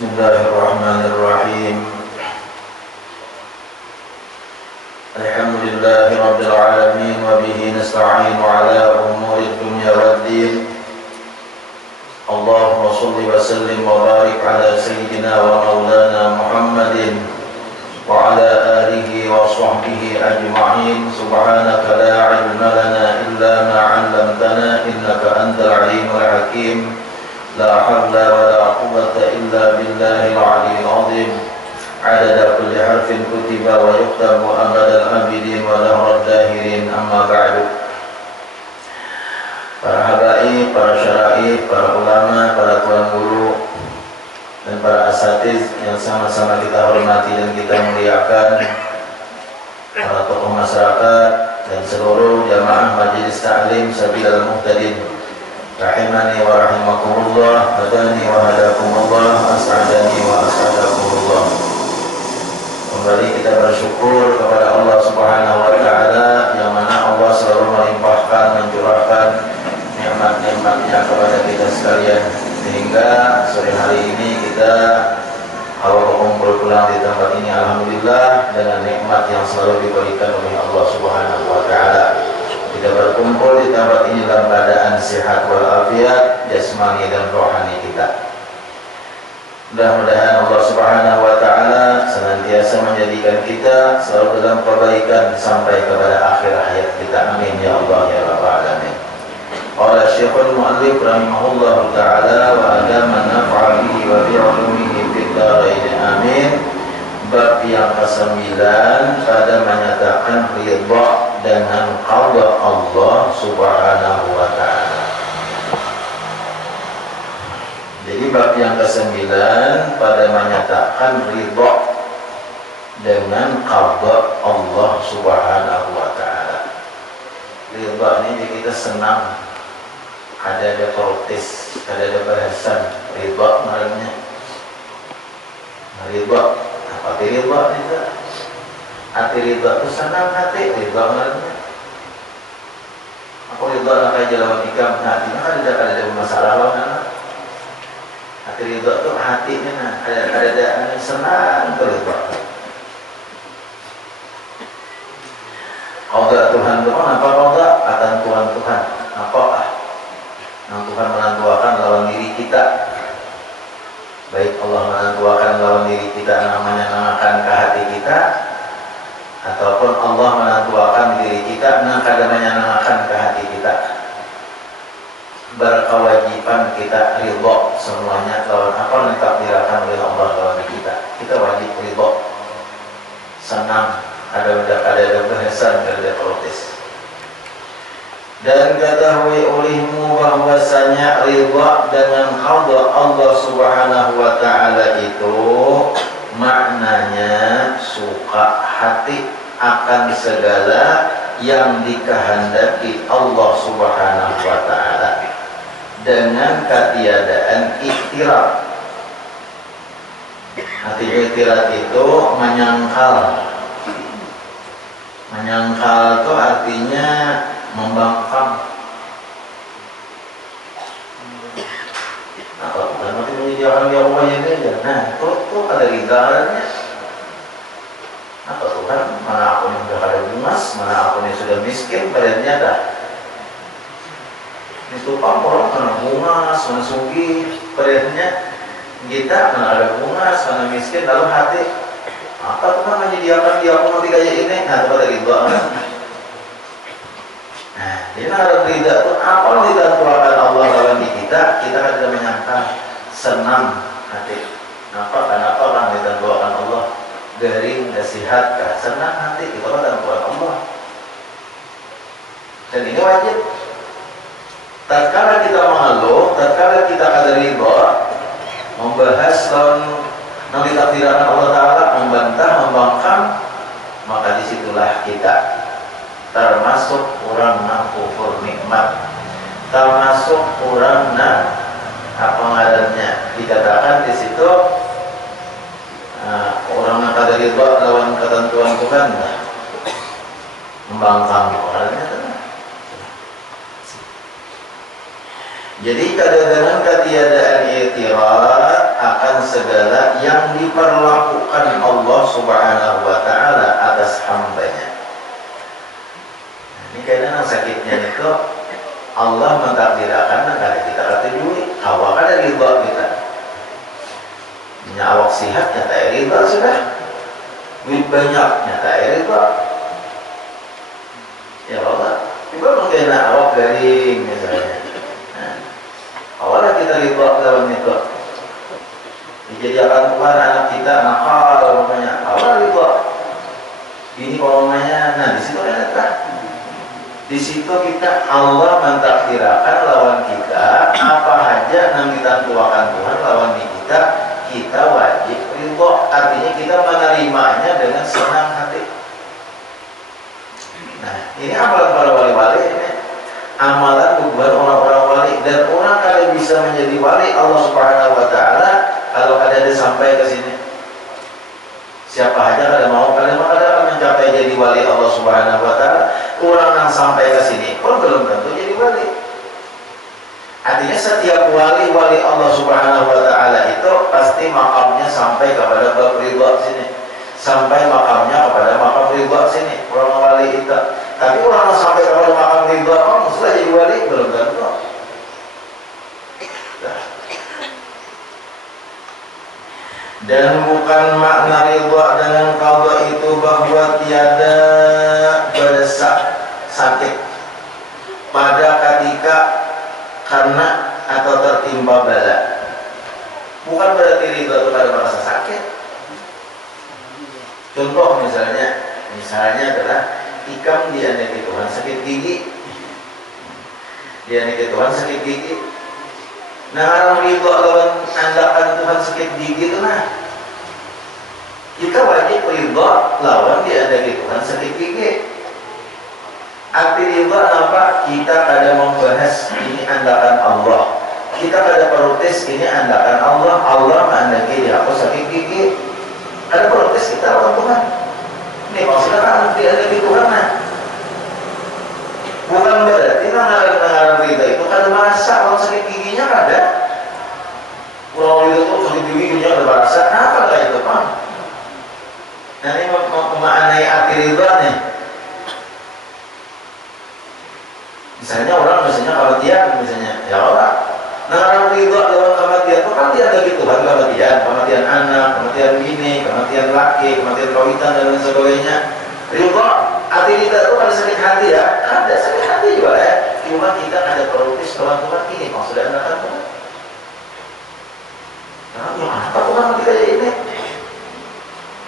Bismillahirrahmanirrahim. Alhamdulillahi rabbil alamin wa bihi nasta'inu ala umuri dunya waddin. Allahumma shalli wa sallim wa barik ala sayyidina wa maulana Muhammadin wa ala alihi wa sahbihi ajma'in. Subhanaka la ilma lana illa ma 'allamtana innaka antal alimul hakim. La hawla wa la quwwata illa billahil aliyyil azim. Adada kulli harfin kutiba wa yuktabu abadal abidin wa lahurad dahirin, amma ba'du. Para habaib, para syara'i, para ulama, para tuan guru dan para asatiz yang sama-sama kita hormati dan kita muliakan, para tokoh masyarakat dan seluruh jamaah majelis ta'lim Sabilal Muhtadin, rahimani wa rahimakumullah, hadani wa hadakumullah, as'adani wa as'adakumullah. Kembali kita bersyukur kepada Allah Subhanahu wa ta'ala, yang mana Allah selalu melimpahkan, mencurahkan nikmat-nikmatnya kepada kita sekalian, sehingga sore hari ini kita berkumpul pulang di tempat ini alhamdulillah dengan nikmat yang selalu diberikan oleh Allah Subhanahu wa ta'ala. Kita berkumpul di tempat ini dalam keadaan sehat walafiat jasmani dan rohani kita. Mudah-mudahan Allah Subhanahu wa ta'ala senantiasa menjadikan kita selalu dalam kebaikan sampai kepada akhir hayat kita. Amin ya Allah ya Rabbal alamin. Qala Syekhul Mu'allif rahimahullahu ta'ala wa adama nafa'a bihi wa bi'ulumihi fid dharain. Amin. Bab yang ke-9 pada menyatakan ridha dengan qada Allah Subhanahu wa ta'ala. Jadi bab yang ke-9 pada menyatakan ridha dengan qada Allah Subhanahu wa ta'ala. Ridha ini kita senang, ada protes, ada bahasan ridha maknanya. Ridha apa ridha itu? Hati ridha itu senang, hati ridha maknanya. Aku ridha nak aja lawan ikam, hati kan ada masalah lawan. Hati ridha itu hatinya ada senang ridha. Qada Tuhan itu apa qada? Kata Tuhan apakah? Yang Tuhan menentukan lawan diri kita. Baik Allah menentukan lawan diri kita namanya namakan ke hati kita, ataupun Allah menentukan diri kita namanya namakan ke hati kita. Berkewajiban kita ridha semuanya lawan apa yang ditakdirkan oleh Allah lawan kita. Kita wajib ridha, senang, ada bahasan, ada protes. Dan ketahui olehmu bahwasanya ridha dengan qada Allah Subhanahu wa ta'ala itu maknanya suka hati akan segala yang dikehendaki Allah Subhanahu wa ta'ala dengan ketiadaan ikhtirat. Hati ikhtirat itu menyangkal. Menyangkal itu artinya membangkang. Nah, kalau bukan mati menyediakan ya Allah yang aja. Nah, itu ada ridhaannya. Apa Tuhan? Mana aku yang sudah ada bungas, mana aku yang sudah miskin, badannya dah. Itu orang mana bungas, mana sugih, badannya kita mana ada bungas, mana miskin, lalu hati. Apa Tuhan menyediakan dia aku mati kayak ini? Nah, itu ada ridhaan. Nah, jadi harus ridha itu apa yang ditentukan Allah dalam kita kan tidak menyangka, senang hati. Kenapa orang ditentukan Allah garing, sehat, senang hati itu kan ditentukan Allah. Dan ini wajib. Tatkala kita mengeluh, tatkala kita ada ridha, membahas yang ditakdirkan Allah Ta'ala, membantah, membangkang, maka disitulah kita termasuk orang nak kufur nikmat, termasuk orang nak apa ngarannya dikatakan di situ orang nak ada ridha lawan ketentuan Tuhan, membangkang orangnya. Jadi kadang-kadang ketiadaan i'tirad akan melakukan segala yang diperlakukan Allah Subhanahu wa Ta'ala atas hambanya. Ini kayaknya sakitnya itu Allah mentakdirkan negara kita kata duit, awak ada riba kita. Awak sihat nyata riba sudah, duit banyak nyata riba. Ya Allah, tiba mungkin awak garing misalnya. Awalnya kita riba lawan itu. Dijadikan Tuhan anak kita nakal namanya. Awalnya riba. Ini omongnya, nah di situ enak kan? Di situ kita Allah mentakdirkan lawan kita apa aja yang kita tuakan Tuhan lawan kita, kita wajib ridho. Artinya kita menerimanya dengan senang hati. Nah, ini amalan para wali-wali ini. Amalan buat orang-orang wali, dan orang kalau bisa menjadi wali Allah Subhanahu wa Ta'ala kalau ada sampai ke sini. Siapa aja kada mau akan mencapai jadi wali Allah Subhanahu wa Ta'ala. Orang yang sampai ke sini pun belum tentu jadi wali. Artinya setiap wali Allah Subhanahu wa Ta'ala itu pasti makamnya sampai kepada bab ridha sini. Sampai makamnya kepada makam ridha sini. Orang wali itu. Tapi orang yang sampai kepada makam ridha pun sudah jadi wali belum tentu. Dan bukan makna ridha dengan qadha itu bahwa tiada berdesak sakit pada ketika karena atau tertimpa bala. Bukan berarti ridha itu pada merasa sakit. Contoh misalnya adalah ikam dianiki Tuhan sakit gigi. Dianiki Tuhan sakit gigi. Nah, orang ridho lawan andakan Tuhan sakit gigi itu nah. Kita wajib ridho lawan diandaki Tuhan sakit gigi. Arti ridho apa? Kita kada membahas ini andakan Allah. Kita kada protes ini andakan Allah. Allah mengandaki dia aku sakit gigi. Ada protes kita lawan Tuhan. Ini maksudnya kan diandaki Tuhan nah. Bukan berarti mengarang ridho itu kada merasa kalau sakit giginya kada. Orang itu sakit giginya kada merasa. Kenapa kayak itu Pak? Nah ini memaknai arti ridho nih. Misalnya kematian misalnya, ya Allah. Nah orang ridho lawan kematian itu kan dia ada gitu kan, kematian anak, kematian bini, kematian laki, kematian kawitan dan lain sebagainya. Ridho, arti kita itu ada sakit hati ya, ada sakit hati juga ya. Cuma kita ada protes lawan Tuhan ini, maksudnya anak Tuhan. Nah, yang apa Tuhan mati kayak ini?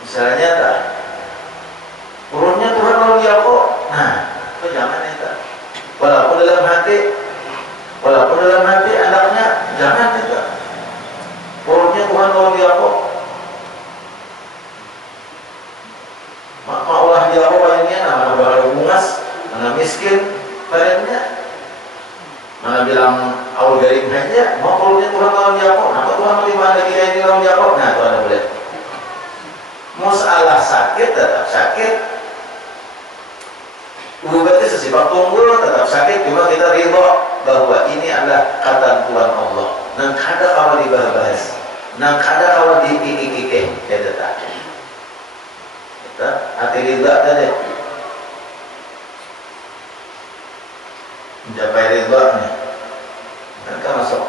Misalnya tak, urunnya Tuhan lawan dia kok. Nah, itu jangan itu. Walaupun dalam hati anaknya jangan itu. Urunnya Tuhan lawan dia kok. Maulah dia kok bayangnya, mana bakal bungas, mana miskin, badannya. Mana bilang awal garing aja, mau urunnya Tuhan lawan dia kok. Nah, Tuhan mau dimana kita ini lawan dia kok. Nah, itu ada boleh. Masalah sakit tetap sakit. Berarti sesifat tunggul tetap sakit, cuma kita ridho bahwa ini adalah kata Tuhan Allah. Nang kada kawa dibahas, nang kada kawa dipikik-pikik, ya tetap. Kita hati ridho tadi. Mencapai ridho nih. Kan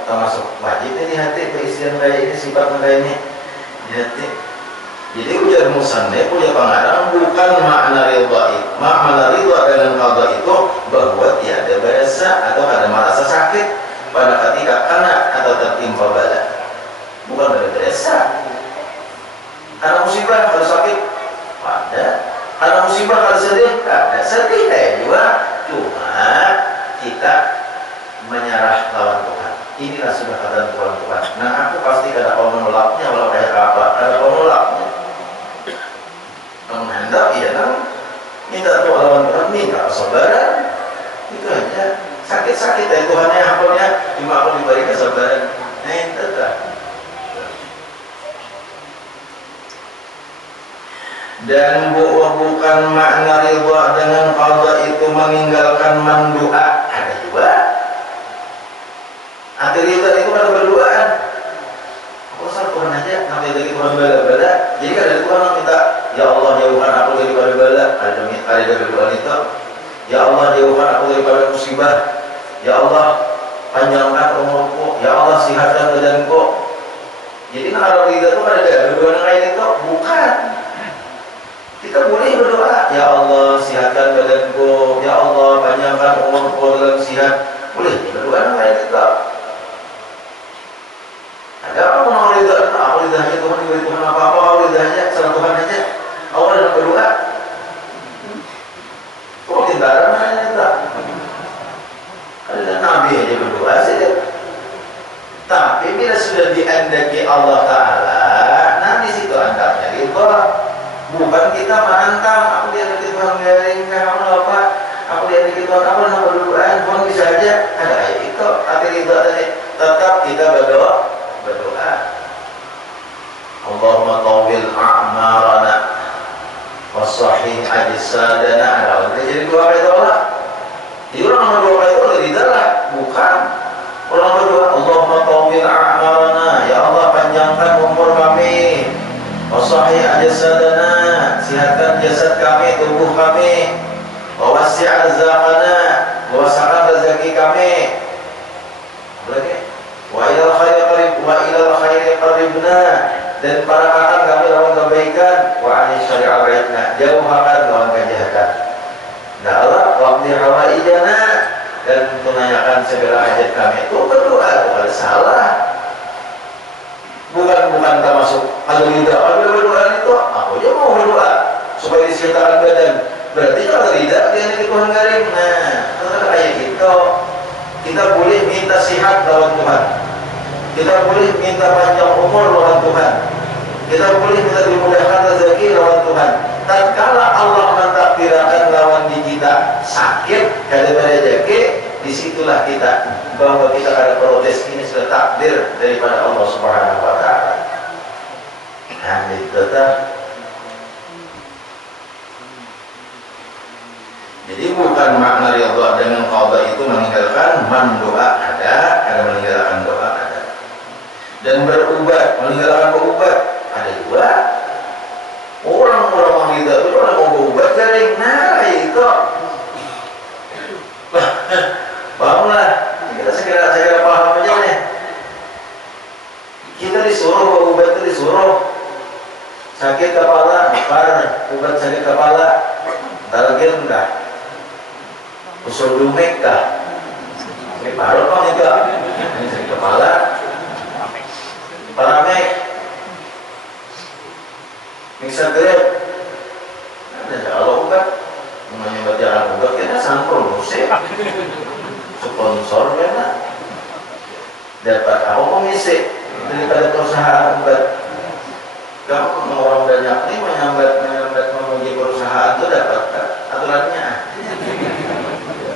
termasuk wajib di hati keisian kayak ini, sifat kayak ini di hati. Jadi ujar musannif, ujar pengarang bukan makna ridha itu. Makna ridha dengan qadha itu bahwa tiada berasa atau ada merasa sakit pada ketika kena atau tertimpa bala. Bukan ada berasa. Karena musibah kalau sakit ada. Karena musibah kalau sedih ada. Sedih kayak juga. Cuma kita menyerah lawan Tuhan. Inilah sudah kata Tuhan. Nah aku pasti kada mau menolaknya walau kayak apa. Kada mau menolaknya. Menghendaki ya kan, minta doa lawan Tuhan, minta kesabaran, itu aja. Sakit-sakit ya Tuhannya hampunnya, cuma aku diberi kesabaran. Nah itu tak. Dan bukan makna ridha dengan qadha itu meninggalkan mendoa. Ada juga. Arti ridha itu kan berdoa. Aku asal Tuhan aja. Tuhan bala-bala. Jadi kan dari Tuhan minta, ya Allah jauhkan aku daripada bala. Ada dari doa itu, ya Allah jauhkan aku daripada musibah. Ya Allah panjangkan umurku. Ya Allah sihatkan badanku. Jadi kalau kita tuh ada berdoa lain itu bukan. Kita boleh berdoa, ya Allah sihatkan badanku. Ya Allah panjangkan umurku dalam sihat. Boleh berdoa lain itu. Ada orang mau ridha, aku ridhanya Tuhan diberi Tuhan apa-apa, aku ridhanya salah Tuhan aja. Aku dalam berdoa. Kok tindaran aja tak? Ada Nabi aja berdoa saja. Tapi bila sudah diandaki Allah Ta'ala, nah di situ andalnya ridha. Bukan kita menantang, aku diandaki Tuhan garing, kamu apa? Aku diandaki Tuhan, aku nak berdoa, Tuhan bisa aja. Ada ayat itu, tapi ridha tadi tetap kita berdoa. Allahumma tawil a'marana wasahih ajsadana. Ada jadi doa itu Allah. Jadi orang berdoa itu lebih dalam, bukan orang berdoa Allahumma tawil a'marana, ya Allah panjangkan umur kami, wasahih ajsadana, sihatkan jasad kami, tubuh kami, wasi' arzaqana, luaskan rezeki kami. Lagi wa ilal khairi qaribna, dan para akan kami lawan kebaikan, wa ani syari'a baikna, jauhkan lawan kejahatan. Nah Allah waqdi hawaijana, dan tunaikan segala hajat kami. Itu berdoa kepada salah. Bukan termasuk kalau tidak ada berdoa itu, aku aja mau berdoa supaya disehatkan badan. Berarti kalau tidak dia nanti Tuhan garing. Nah, kalau kayak gitu kita boleh minta sihat lawan Tuhan. Kita boleh minta panjang umur lawan Tuhan. Kita boleh minta dimudahkan rezeki lawan Tuhan. Tatkala Allah mentakdirkan lawan di kita sakit daripada rezeki, disitulah kita bahwa kita ada protes, ini sudah takdir daripada Allah Subhanahu Wa Taala. Nah, tetap. Jadi bukan makna ridha dengan qada itu meninggalkan doa ada meninggalkan doa ada. Dan berubat, meninggalkan berubat ada juga. Orang-orang ridha itu orang mau berubat garing, nah itu. Pahamlah, kita segera paham aja nih. Kita disuruh berubat itu disuruh. Sakit kepala, obat sakit kepala, talgil enggak. Usul dumek kah? Ini baru kok itu. Ini sakit kepala. Paramek. Mixer grade. Ada kalau obat. Namanya baca obat kita sampel musik. Sponsor kan? Dapat apa komisi daripada perusahaan obat. Kamu orang banyak ini menyambat memuji perusahaan itu dapat aturannya.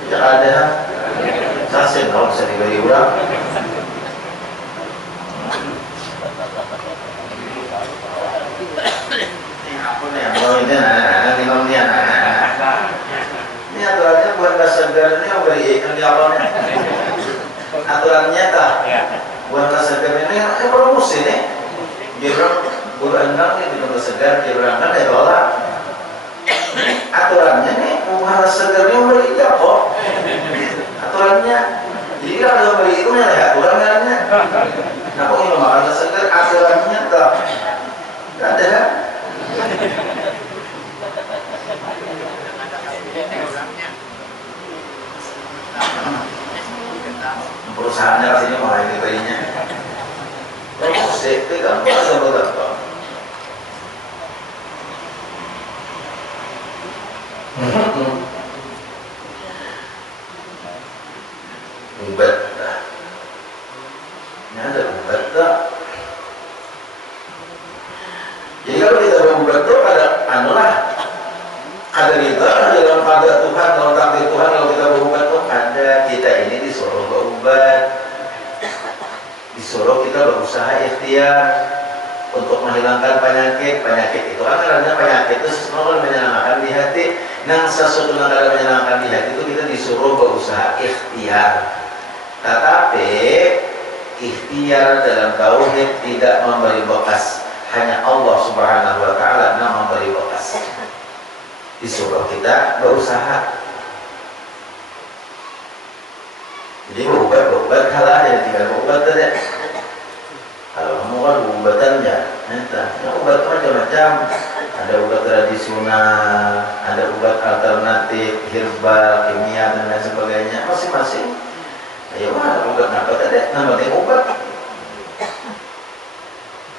Tidak ada sasin kalau bisa diberi ulang. Ini apa nih? Oh ini ini aturannya buat segar ini yang beri ini apa nih? Aturannya tak? Buat segar ini promosi nih. Dia berangkat di tempat segar, dia berangkat ya tolak. Aturannya nih bukan segarnya beri kok. Aturannya, jadi kalau beli itu ya aturannya. Nah kok ini makan segar aturannya tak ada. Perusahaannya sini malah ini bayinya. Musik itu kan gampang. Ubat dah. Ini ada ubat tak? Jadi kalau kita berubat tuh ada kita dalam pada Tuhan, dalam takdir Tuhan. Kalau kita berubat tuh ada, kita ini disuruh berubat, disuruh kita berusaha ikhtiar untuk menghilangkan penyakit. Penyakit itu kan karena penyakit itu sesuatu yang menyenangkan di hati. Nah sesuatu yang menyenangkan di hati itu kita disuruh berusaha ikhtiar. Tetapi ikhtiar dalam tauhid tidak memberi bekas hanya Allah Subhanahu wa Ta'ala yang memberi bekas. Disuruh kita berusaha. Jadi berobat kalah ya, tinggal berobat saja. Kalau kamu kan obatannya, yang obat macam-macam. Ada obat tradisional, ada obat alternatif, herbal, kimia dan lain sebagainya. Masing-masing. Ayo obat apa tadi? Namanya obat.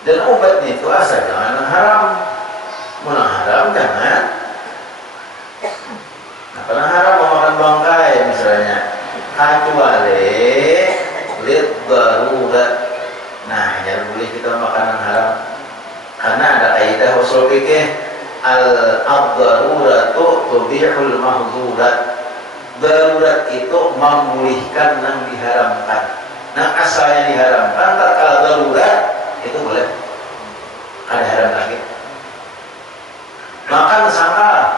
Dan obat itu asal jangan haram. Mau haram jangan. Nah, haram memakan bangkai misalnya. Kecuali lid darurat. Nah, yang boleh kita makanan haram. Karena ada kaidah usul fikih al-daruratu tubihul mahzurat. Darurat itu membolehkan yang diharamkan. Nah, asalnya diharamkan, tak kalau darurat itu boleh. Ada haram lagi. Makan sangkal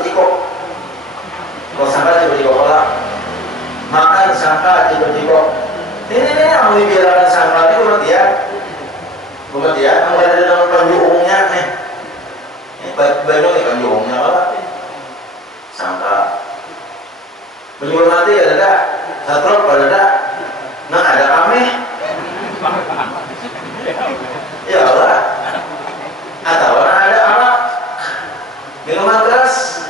cikok. Kalau sangkal cikok kolak. Makan sangkal cikok. Ini yang dibiarkan sangkal itu berarti ya. Bukan ya, kalau ada dalam panjungnya nih. Ini banyak nih panjungnya apa? Sangkal. Menjual mati ada tak? Satrop ada tak? Nah ada kami. Ya Allah. Atau ada anak minuman keras.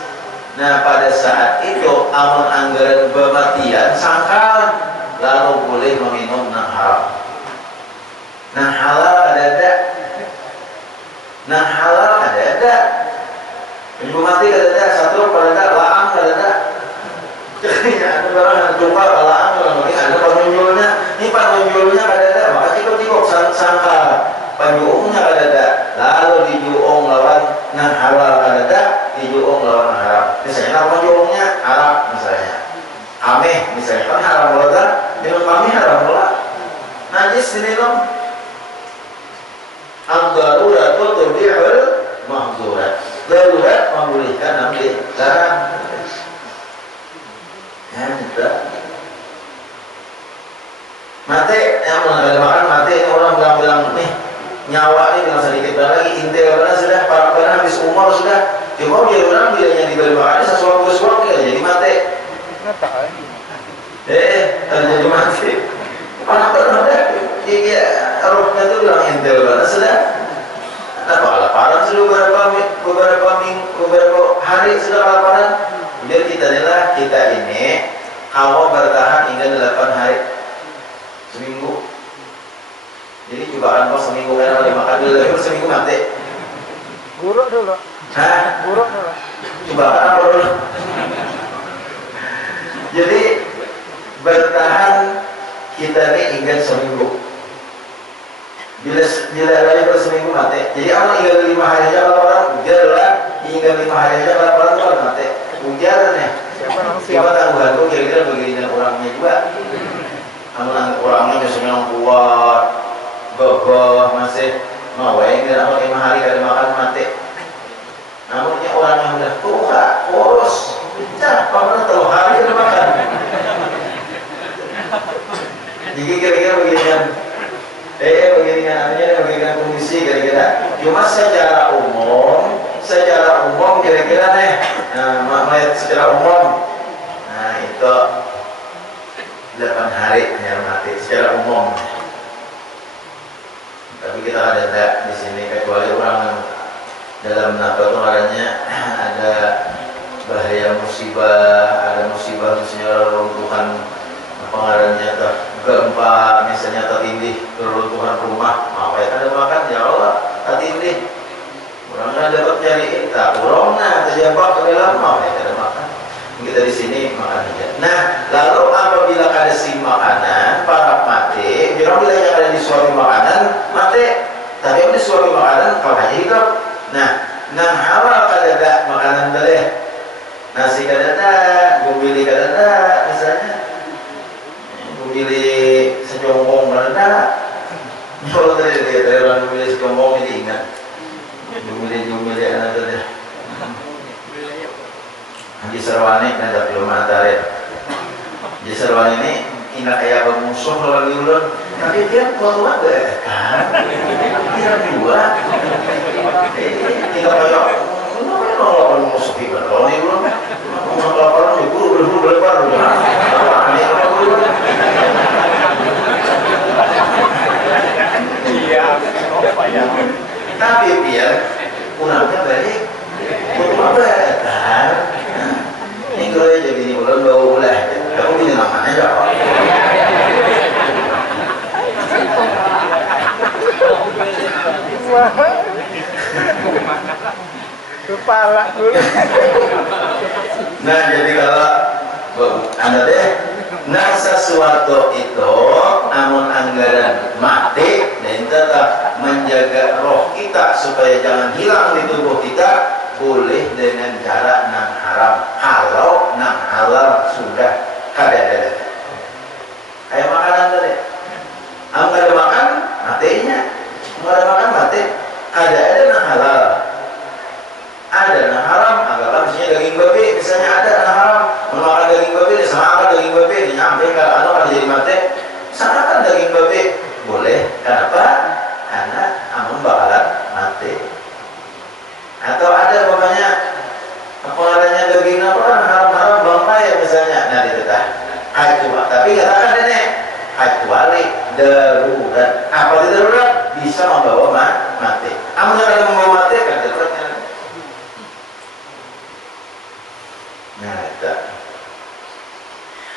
Nah pada saat itu amun anggaran kematian sangkal lalu boleh meminum yang haram. Nah halal ada. Nah halal ada. Ibu mati ada. Satu ada. Laang ada. Jadi ada barang yang jumpa laang ada penunjulnya. Ini penunjulnya ada. Maka cikok sangka penjuungnya ada. Lalu dijuung lawan nah halal ada. Dijuung lawan haram. Misalnya penjuungnya haram misalnya. Ameh misalnya kan haram bola. Minum kami haram bola. Najis diminum. Al-daruratu tubihul mahzurat. Darurat membolehkan ambil larang. Ya, sudah. Mati, yang mengenal makan mati, orang bilang nih nyawa ini bilang sedikit lagi, intel karena sudah para habis umur sudah. Cuma dia orang bilangnya diberi makan sesuatu dia jadi mati. Jadi mati. Apa iya, rohnya itu bilang intel karena sudah. Apa kelaparan sudah beberapa hari sudah kelaparan. Jadi kita ini hawa bertahan hingga 8 hari seminggu. Jadi cobaan pas seminggu karena makan dulu seminggu mati. Buruk dulu. Hah? Buruk dulu. Cobaan apa dulu? Jadi bertahan kita ini hingga seminggu. Bila lagi per seminggu mati. Jadi orang hingga 5 hari saja kelaparan, ujar lah hingga 5 hari saja kelaparan itu mati. Ujar nih. Siapa tangguhan tuh kira-kira begini dengan orangnya juga. Namun orangnya misalnya kuat, gagah, masih mau nggak 5 hari kali makan mati. Namun ini orang yang udah tua, kurus, pernah 3 hari kali makan. Jadi kira-kira beginian. Beginian kondisi kira-kira. Cuma secara umum kira-kira nih. Secara umum. Nah itu 8 hari yang mati secara umum. Tapi kita ada di sini kecuali orang dalam penularannya ada bahaya musibah, ada musibah misalnya runtuhan pengaruhnya gempa misalnya tertindih keruntuhan rumah, mau ya ada makan ya Allah tertindih orangnya dapat cariin tak orangnya terjebak ke dalam mau ya ada makan kita di sini makan aja. Nah lalu apabila ada si makanan para mati jangan bila yang ada di suami makanan mati tapi di suami makanan kalau hanya hidup nah halal kada makanan boleh nasi kada gumili kada misalnya pilih sejombong mana? Kalau dari orang pilih sejombong ini ingat, jumili anak tadi. Haji Sarwani kan ada film antara. Haji Sarwani ini ingat ayah bermusuh lawan ulun. Tapi dia keluar deh kan, dia dua, kita kayak, kalau mau sepi kan, kalau ini belum, mau laporan ibu belum berlebar, aneh kalau Iya, apa ya? tapi biar punahnya baik, punah baik kan. Ini kalau jadi ini bulan bawa ulah, kamu punya namanya enggak? Kepala dulu. Nah jadi kalau anda deh, nah sesuatu itu amun anggaran mati dan tetap menjaga roh kita supaya jangan hilang di tubuh kita boleh dengan cara nang haram. Kalau nang halal sudah ada kayak makanan tadi, amun ada makan matinya, amun ada makan mati, ada nang halal, ada nang haram. Agaklah misalnya daging babi, misalnya ada nang haram, makan daging babi sama akan daging babi nyampe ke anu kan jadi mati, sanakan daging babi boleh. Kenapa? Karena amun bakalan mati. Atau ada pokoknya pengaruhnya daging apa haram-haram bangkai misalnya, nah ditetah cuma tapi katakan nenek kecuali darurat. Apa itu darurat? Bisa membawa mati. Amun ada membawa mati kan daruratnya. Nah itu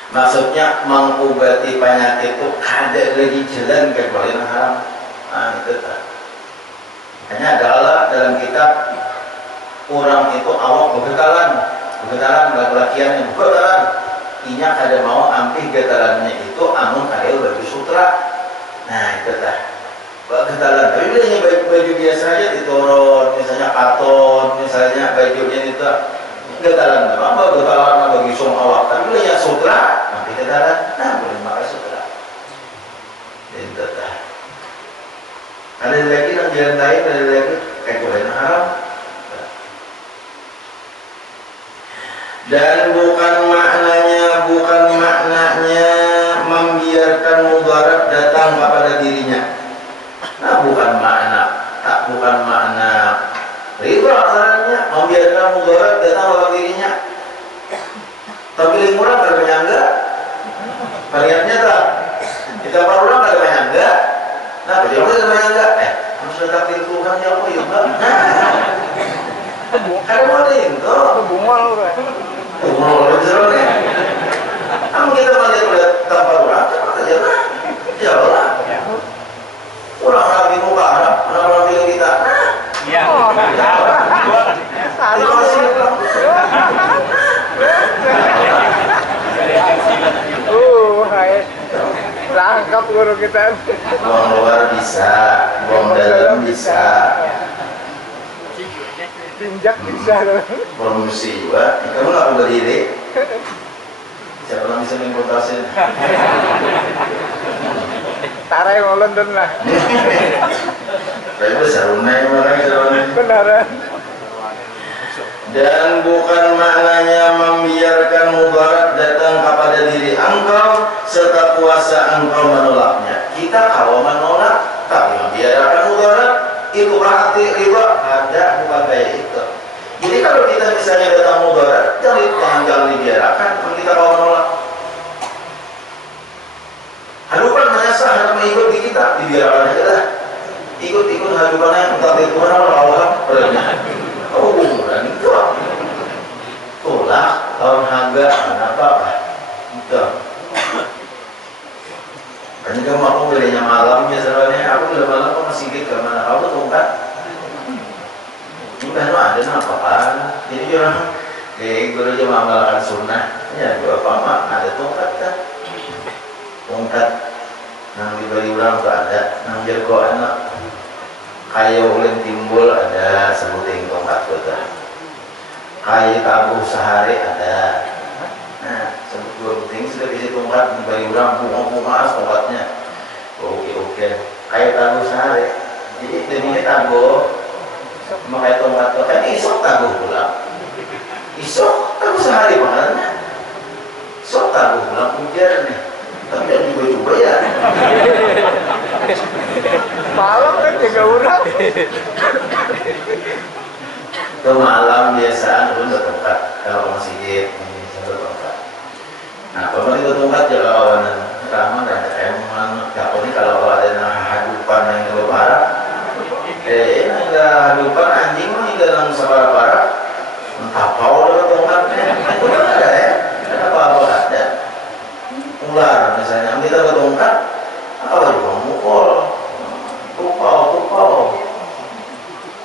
maksudnya mengobati penyakit itu ada lagi jalan kecuali yang haram. Nah itu hanya adalah dalam kitab orang itu awak begetaran laki-lakian yang begetaran inya kada mau ampih getarannya itu amun kada baju sutra. Nah itu dah begetaran tapi bilanya baju biasa aja diturun misalnya katon misalnya bajunya itu getaran memang begetaran bagi semua awak tapi bilanya sutra ampih getaran nah boleh pakai sutra. Itu dah ada lagi yang jalan lain ada lagi kayak boleh haram. Dan bukan maknanya membiarkan mudarat datang kepada dirinya. Nah bukan makna riba asalnya membiarkan mudarat datang kepada dirinya. Tapi lingkungan ada penyangga, variannya tak. Kita orang ada penyangga. Nah bagaimana ada penyangga? Harus takdir Tuhan ya Allah ya Allah. Ada mana itu? Bunga loh. Umur jero nih. Kamu kita melihat tanpa orang, apa aja lah. Ya Allah. Orang lagi muka Arab, orang lagi kita. Iya. Terima kasih. Hai. Rangkap guru kita. Buang luar bisa, buang dalam bisa. Tinjak bisa loh. Promosi juga. Kamu nggak perlu berdiri. Siapa yang bisa mengkontrasin? Tarai mau London lah. Tapi besar rumahnya orang sebenarnya. Beneran. Dan bukan maknanya membiarkan mudarat datang kepada diri engkau serta kuasa engkau menolaknya. Kita kalau menolak tapi membiarkan mudarat itu hati riba ada bukan kayak itu. Jadi kalau kita misalnya datang mudarat jangan dibiarkan. Kita kalau menolak hadupan menyasar harus mengikut di kita dibiarkan aja lah. Ikut hadupannya entah di Tuhan atau Allah berarti. Oh bukan itu. Tolak tahun harga apa itu. Kan kamu aku belinya malamnya sebenarnya aku udah malam aku masih ke mana kamu tongkat. Bukan ada apa-apaan. Jadi orang guru aja mengamalkan sunnah. Ya gua apa mak ada tongkat kan. Tongkat nang diberi orang tuh ada, nang jago anak. Kayu ulin timbul ada sebuting tongkat tuh. Kayu tabuh sehari ada. Nah, sebut dua buting sudah bisa tongkat diberi orang bunga-bunga tongkatnya. Oke. Kayu tabuh sehari. Jadi demi tabuh memakai tongkat tuh kan isok tabuh pula. Isok tabuh sehari makanannya. Isok tabuh pulang ujar nih. Tapi yang juga ya. Ke malam biasaan dulu udah tongkat kalau masjid ini satu tongkat. Nah kalau itu tongkat jaga kawanan ramah dan emang kalau ini kalau ada hadupan yang terlalu parah, enggak hadupan anjing mah enggak langsung sabar parah, mentapau udah tongkatnya, itu kan ada ya, apa ada ular misalnya kita ke tongkat, apa juga mukul, tupau.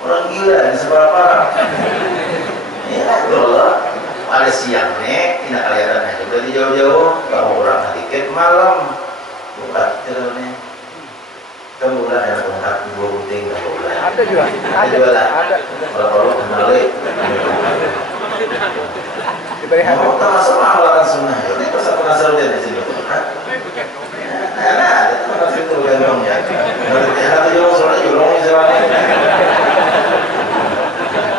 Orang gila ini seberapa parah. Ya Allah, ada siang nek, tidak kelihatan aja dari jauh-jauh. Kalau orang dikit malam, bukan nih. Kamu udah ada tongkat dua gunting nggak boleh. Ada juga. Ada lah. Ada. Kalau kembali. Diberi hadiah. Mau termasuk amalan sunnah. Jadi pas aku nasar dia di sini. Nah, itu masih itu gandong ya. Nanti hati jolong soalnya jolong misalnya.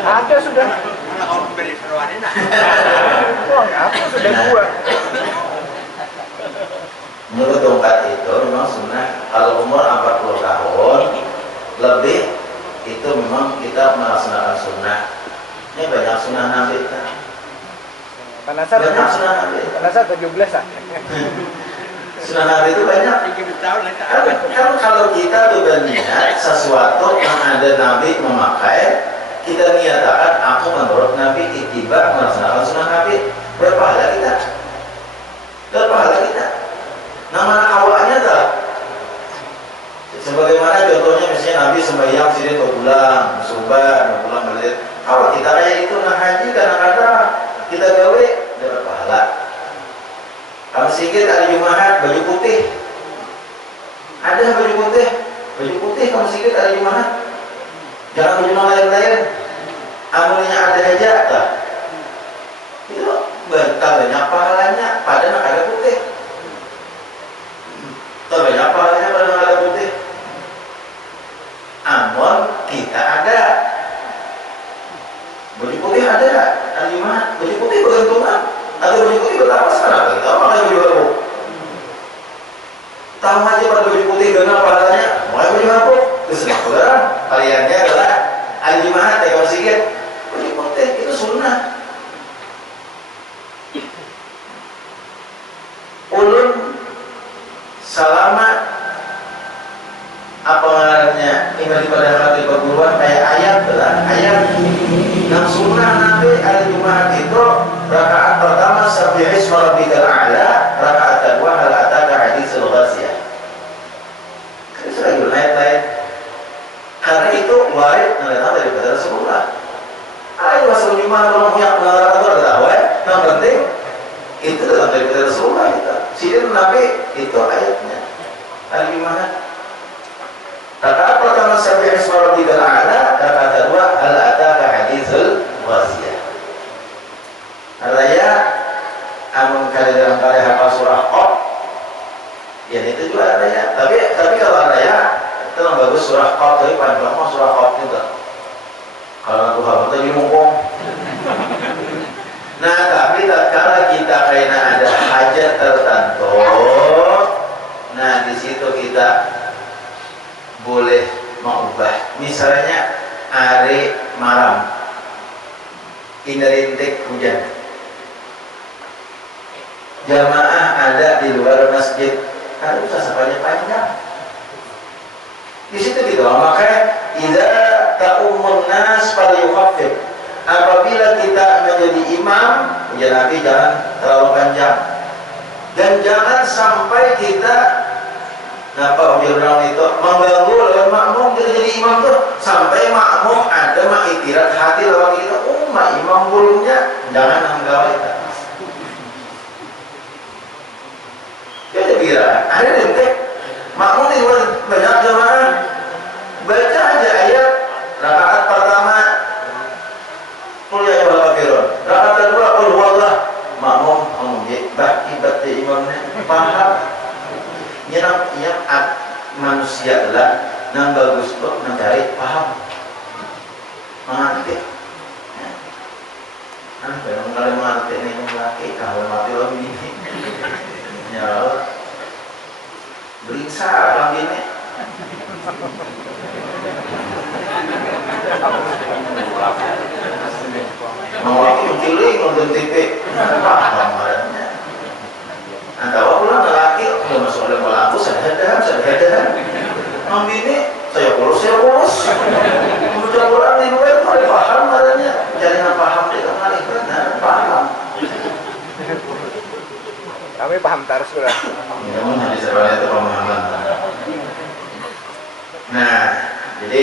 Ada sudah. Wah, apa sudah dua. Menurut tongkat itu memang sunnah. Kalau umur 40 tahun lebih itu memang kita melaksanakan sunnah. Ini banyak sunnah Nabi kan. Panasar Banyak sunnah Nabi. 17 ah. Sunnah Nabi itu banyak. Kan kalau kita tuh berniat sesuatu yang ada Nabi memakai, kita niatakan aku menurut Nabi ittiba melaksanakan sunnah Nabi, berpahala kita. Berpahala kita. Nama awalnya tak. Sebagaimana contohnya misalnya Nabi sembahyang sini pulang, subuh, pulang balik. Kalau kita kayak itu nah haji kadang-kadang kita gawe dapat pahala. Kalau sedikit ada Jumat baju putih, ada baju putih kalau sedikit ada Jumat. Jangan baju lain-lain. Amalnya ada aja tak. Itu banyak pahalanya padahal ada putih. Banyak pahalanya padahal ada putih. Amal kita ada. Baju putih ada Jumat. Baju putih bergantungan. Atau baju putih betapa sana kita pakai baju baru. Tahu aja pada baju putih kenal pahalanya. Mulai baju baru. Kesenang saudara. Kaliannya adalah hari Jumat ya kalau sedikit. Baju putih itu sunnah. Ulun selama apa namanya ibadah hati perguruan kayak ayat yang sunnah Nabi hari Jumat itu rakaat pertama sabbihisma rabbikal a'la, rakaat kedua hal ataka haditsul ghasyiyah. Itu sudah lain-lain karena itu warid daripada Rasulullah. Ayo masuk Jumat orang yang melarang itu ada tahu yang penting itu datang daripada Rasulullah kita. Sidin Nabi itu ayatnya hari Jumat. Rakaat pertama sabbihisma rabbikal a'la, rakaat kedua hal ataka haditsul ghasyiyah. Artinya amun kali dalam kali hafal surah Qaf ya itu juga ada ya. Tapi kalau ada ya itu yang bagus surah Qaf, tapi panjang mah surah Qaf juga. Kalau aku hafal tadi mumpung. Nah tapi tatkala kita kayaknya ada hajat tertentu, nah di situ kita boleh mengubah. Misalnya hari malam rintik hujan, jamaah ada di luar masjid, kan usahanya panjang. Di situ gitu, makanya idza ta'ummun nas falyukhaffif. Apabila kita menjadi imam, ya Nabi jangan terlalu panjang. Dan jangan sampai kita orang itu mengganggu lawan makmum. Kita jadi imam tuh sampai makmum ada mengiktirat hati lawan kita. Imam bulungnya jangan menggawai kita. Jadi kira ada nanti makmum di luar banyak jamaah baca aja ayat rakaat pertama qul ya ayyuhal kafirun, rakaat kedua qul huwallah. Makmum ibadah imamnya paham. Yang manusia adalah yang bagus untuk mencari paham, mengerti. Kalau mengerti ini laki, kalau mati lagi ini, ya beringsar lagi ini. Mau lagi menciling nonton TV, paham marahnya. Antara pulang lelaki, udah masuk oleh lampu, saya ini saya polos. Membaca Quran di luar itu paham marahnya. Jangan paham dia kembali benar, paham. Kami paham terus sudah. Namun hadis riwayat itu pemahaman. Nah, jadi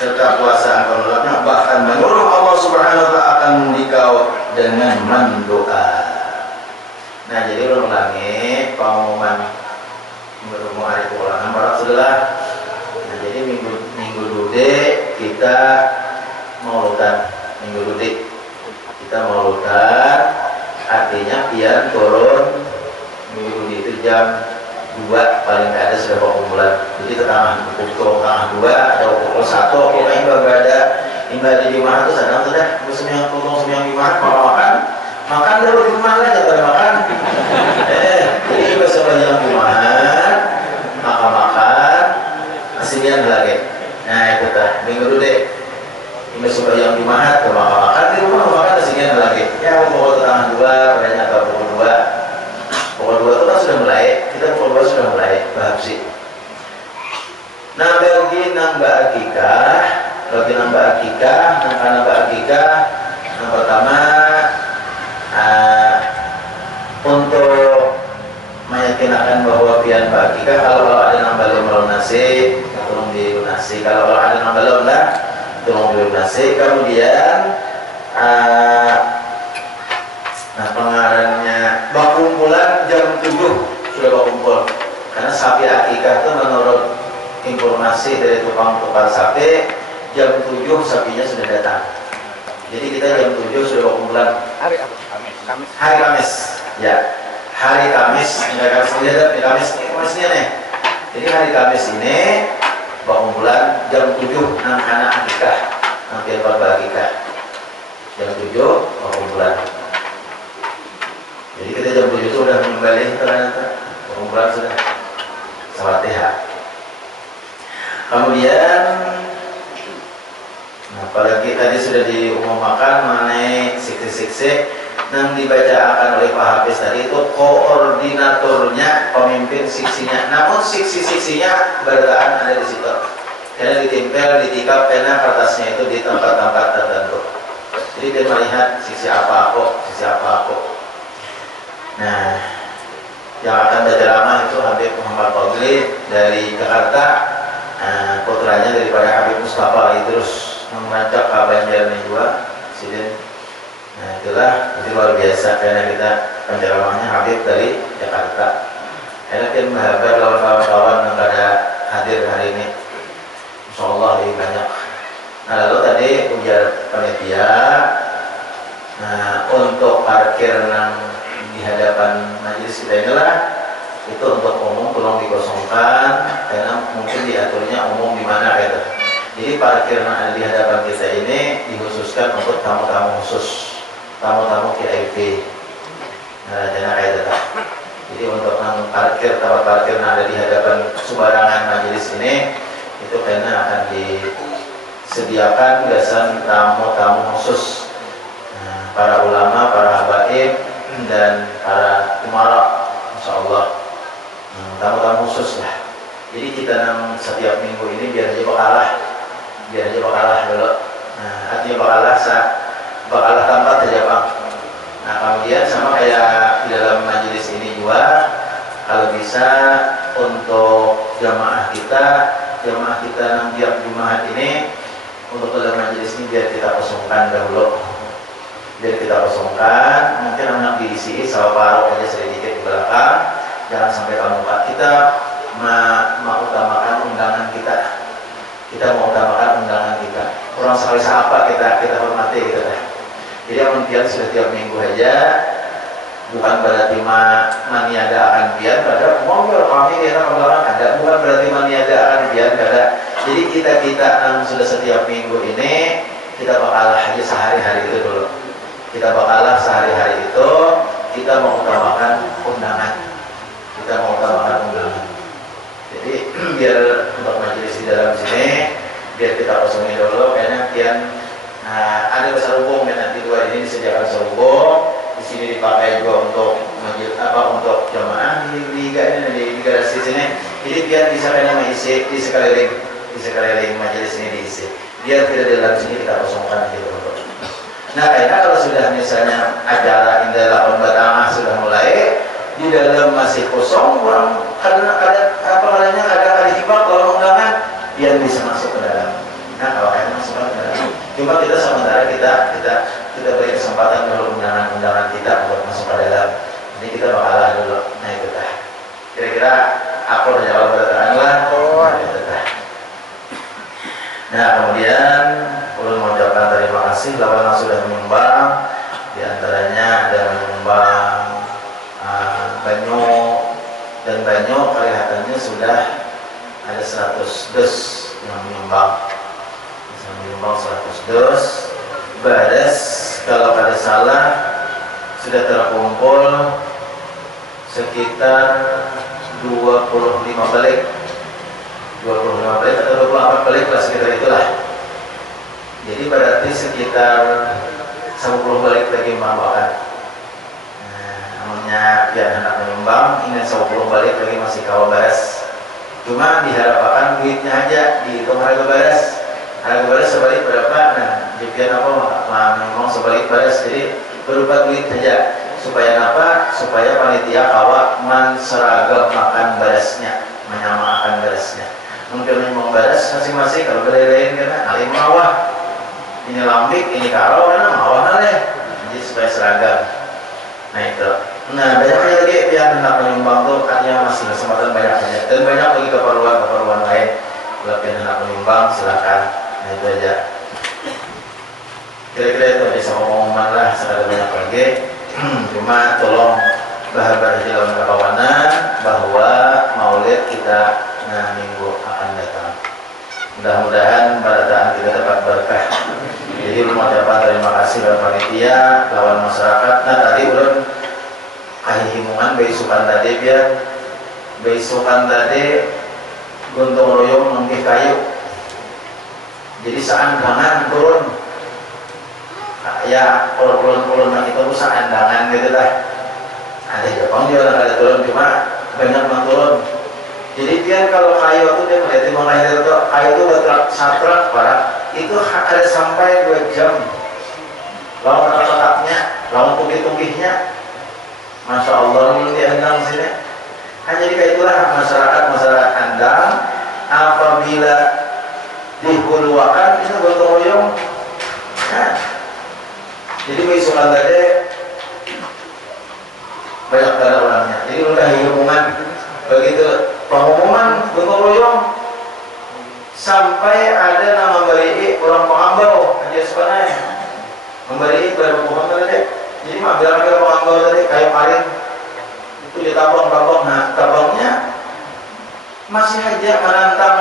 serta puasa akan bahkan menyuruh Allah Subhanahu wa taala akan menikau dengan mendoa. Nah, jadi ulangi pengumuman berumur hari keulangan para saudara. Nah, jadi minggu dude kita mauludan, kita mauludan, artinya pian turun minggu dude itu jam 2 paling tidak ada sudah pengumpulan. Jadi tengah pukul tengah 2 atau pukul 1 pokoknya ibadah di Jumat itu sadang sudah sembilan Jumat mau makan dulu di rumah aja pada makan. Jadi besok jam Jumat makan aslian lagi. Nah itu dah minggu dulu deh. Besok jam Jumat makan di rumah makan aslian lagi. Ya pukul tengah 2 banyak atau pukul 2. Pukul 2 itu kan sudah mulai, kita pukul 2 sudah mulai bahasi. Nah bagi nambah akikah, yang pertama untuk meyakinkan bahwa pian akikah kalau ada nambah lunasi, tolong dilunasi. Kalau ada nambah lunah, tolong dilunasi. Kemudian nah pengarannya kumpulan jam 7 sudah berkumpul karena sapi akikah itu menurut informasi dari tukang sapi jam 7 sapinya sudah datang. Jadi kita jam 7 sudah berkumpulan. Hari apa? Kamis. Hari Kamis. Ya. Hari Kamis, enggak Kamisnya nih. Jadi hari Kamis ini berkumpulan jam 7 anak akikah. Nanti apa akikah. Jam 7 berkumpulan. Jadi kita jam 7 itu sudah menyembelih ternyata pengumpulan sudah Al-Fatihah. Kemudian apalagi tadi sudah diumumkan mengenai siksi-siksi yang dibacakan oleh Pak Hafiz tadi itu koordinatornya, pemimpin siksinya. Namun siksi-siksinya bertaan ada di situ. Karena ditempel, ditikap pena kertasnya itu di tempat-tempat tertentu. Jadi dia melihat siksi apa kok. Nah, yang akan berceramah itu Habib Muhammad Fadli dari Jakarta, putranya daripada Habib Mustafa Idrus merancak Banjarnya juga, Presiden. Nah, itulah itu luar biasa karena kita penceramahnya Habib dari Jakarta. Enakin berhabar kawan-kawan yang pada hadir hari ini, Insya Allah lebih banyak. Nah, lalu tadi ujar panitia, untuk parkir di hadapan majelis kita inilah itu untuk umum tolong dikosongkan karena mungkin diaturnya umum di mana gitu. Jadi parkir di hadapan kita ini dikhususkan untuk tamu-tamu khusus, tamu-tamu VIP. Nah, jangan kayak gitu. Jadi untuk parkir tempat parkir yang ada di hadapan sembarangan majelis ini itu karena akan disediakan biasan tamu-tamu khusus, para ulama, para habaib dan para umara, Insya Allah tamu-tamu khusus lah. Jadi kita setiap minggu ini biar aja bakalah dulu. Nah, artinya bakalah tempat saja Bang. Nah, kemudian sama kayak di dalam majelis ini juga, kalau bisa untuk jamaah kita tiap Jumat ini untuk dalam majelis ini biar kita kosongkan dahulu. Mungkin anak diisi sama paruh aja sedikit di belakang, jangan sampai muka. Kita mau utamakan undangan kita. Kurang sekali siapa kita hormati gitu kan. Jadi kemudian sudah tiap minggu aja, bukan berarti maniada akan biar pada mobil kami kita kembangkan ada, bukan berarti maniada akan biar pada. Jadi kita yang sudah setiap minggu ini kita bakalah aja sehari-hari itu dulu. Kita mengutamakan undangan. Jadi biar untuk majelis di dalam sini biar kita kosongin dulu karena kian ada serubung dan nanti dua ini disediakan serubung di sini dipakai juga untuk untuk jamaah di liga ini di liga di sini jadi biar bisa kena mengisi di sekeliling majelis ini diisi biar tidak di dalam sini kita kosongkan gitu. Nah karena kalau sudah misalnya acara indah lawan batangah sudah mulai di dalam masih kosong orang karena ada kali hibah kalau undangan dia bisa masuk ke dalam. Nah kalau ada masuk ke dalam cuma kita sementara kita beri kesempatan dulu undangan kita untuk masuk ke dalam ini kita bakalah dulu. Nah itu dah kira-kira aku udah jawab pertanyaan lah. Nah kemudian ulun mengucapkan terima kasih lawan yang sudah menyumbang diantaranya ada menyumbang banyu dan banyu kelihatannya sudah ada 100 dus yang menyumbang 100 dus badas kalau ada salah sudah terkumpul sekitar 25 balik atau 24 balik lah sekitar itulah jadi berarti sekitar 10 balik lagi membawakan namanya biar anak menyumbang ini 10 balik lagi masih kawal baras cuma diharapkan duitnya aja dihitung harga baras sebalik berapa nah biar apa memang sebalik baras jadi berupa duit saja supaya apa supaya panitia kawak menseragam makan barasnya menyamakan barasnya mungkin memang baras masing-masing kalau beda-bedain karena alim mawah ini lambik ini karo karena mawah naleh jadi supaya seragam nah itu nah banyak lagi yang hendak menyumbang tuh katanya masih kesempatan banyak saja dan banyak lagi keperluan lain kalau yang hendak menyumbang silakan nah itu aja kira-kira itu bisa ngomongan lah sekadar banyak lagi cuma tolong bahagia dalam kekawanan bahwa maulid kita minggu akan datang mudah-mudahan barataan kita dapat berkah jadi mengucapkan terima kasih kepada panitia lawan masyarakat nah tadi ulun himungan beisukan tadi biar beisukan tadi guntung royong nengkih kayu jadi seandangan turun ya ulun itu seandangan gitu lah ada Jepang juga ada turun cuma banyak yang turun jadi dia kalau kayu itu dia melihat mengakhir itu kayu itu udah satrak parah itu ada sampai 2 jam lawan letaknya lawan tungkih-tungkihnya Masya Allah ini diandang sini kan jadi kayak itulah masyarakat andang apabila dihuluakan itu gotong royong nah jadi besukan tadi banyak cara orangnya jadi udah hubungan begitu pengumuman gotong royong sampai ada nama beri orang pengambau aja sebenarnya memberi berapa pengambau tadi jadi ambil pengambau tadi kayu paling itu ditabung nah tabungnya masih aja menantang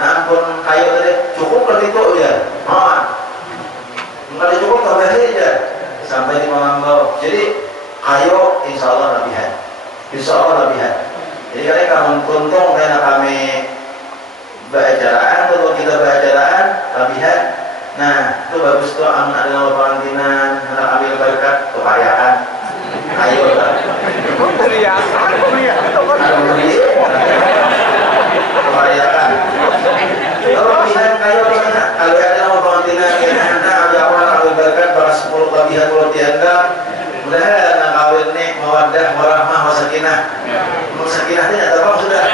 ampun kayu tadi cukup lebih itu ya nggak cukup tambah aja sampai di pengambau jadi kayu insya Allah lebihan jadi kalian kamu untung karena kami beracaraan atau kita beracaraan lebihan nah itu bagus tuh anak ada pengantinan anak ambil berkat kekaryakan ayo lah kekaryakan kalau lebihan kayu kalau ada nama pengantinan anak ada orang ambil berkat pada 10 lebihan kalau tiada udah anak kawin nih mawaddah warahmah wasakinah sakinahnya apa sudah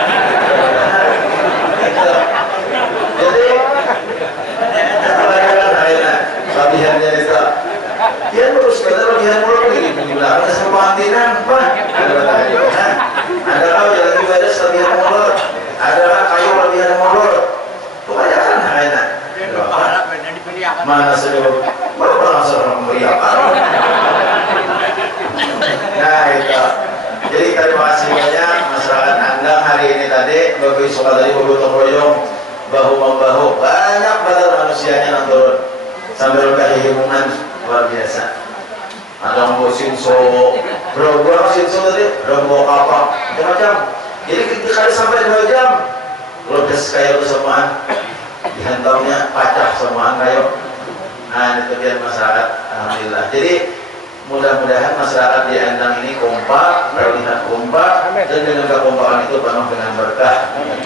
jadi latihannya itu dia terus kita latihan mulu begini bilang ada sama pengantinan pak ada kau jalan ibadah latihan mulu ada kayu latihan mulu pokoknya kan enak mana sudah baru langsung memberiakan nah itu jadi terima kasih banyak masyarakat Andang hari ini tadi bagi sholat tadi bergotong royong bahu-membahu banyak banget manusianya yang turun sambil kasih hubungan luar biasa ada yang bawa sinso berapa sinso tadi berapa apa macam jadi ketika sampai 2 jam lodes kayak bersamaan dihantamnya pacah semua kayo. Nah, itu bagian masyarakat, alhamdulillah. Jadi mudah-mudahan masyarakat di Endang ini kompak, terlihat kompak, dan dengan kekompakan itu penuh dengan berkah.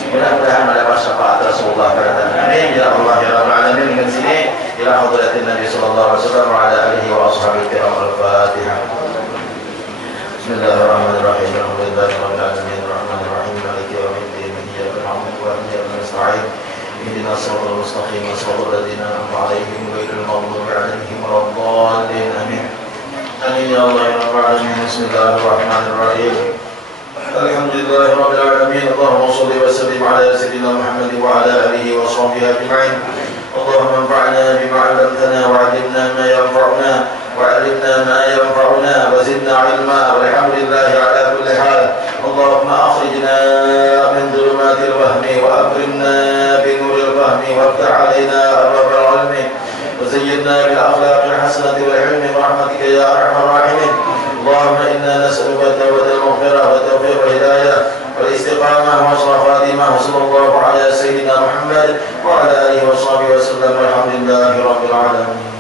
Mudah-mudahan mendapat syafaat Rasulullah pada amin. Ya Allah ya Rabbal alamin. Dengan sini ila hadratin Nabi sallallahu alaihi wasallam wa ala alihi wa ashabihi kiram al-Fatihah. Bismillahirrahmanirrahim. Alhamdulillahirabbil alamin arrahmanir rahim maliki yaumiddin iyyaka na'budu wa iyyaka nasta'in. اهدنا الصراط المستقيم صراط الذين أنعمت عليهم غير المغضوب عليهم ولا الضالين آمين. آمين يا الله يا رب العالمين. بسم الله الرحمن الرحيم. الحمد لله رب العالمين. اللهم صل وسلم على سيدنا محمد وعلى آله وصحبه أجمعين. اللهم انفعنا بما علمتنا وعلمنا ما ينفعنا وعلمنا ما ينفعنا وزدنا علما والحمد لله على كل حال. اللهم أخرجنا من ظلمات الوهم وأكرمنا بنور الفهم وافتح علينا أبواب العلم وزينا بالأخلاق الحسنة والعلم برحمتك يا أرحم الراحمين. اللهم إنا نسألك التوبة المغفرة والتوفيق والهداية والاستقامة وحسن خاتمة. وصلى الله على سيدنا محمد وعلى آله وصحبه وسلم والحمد لله رب العالمين.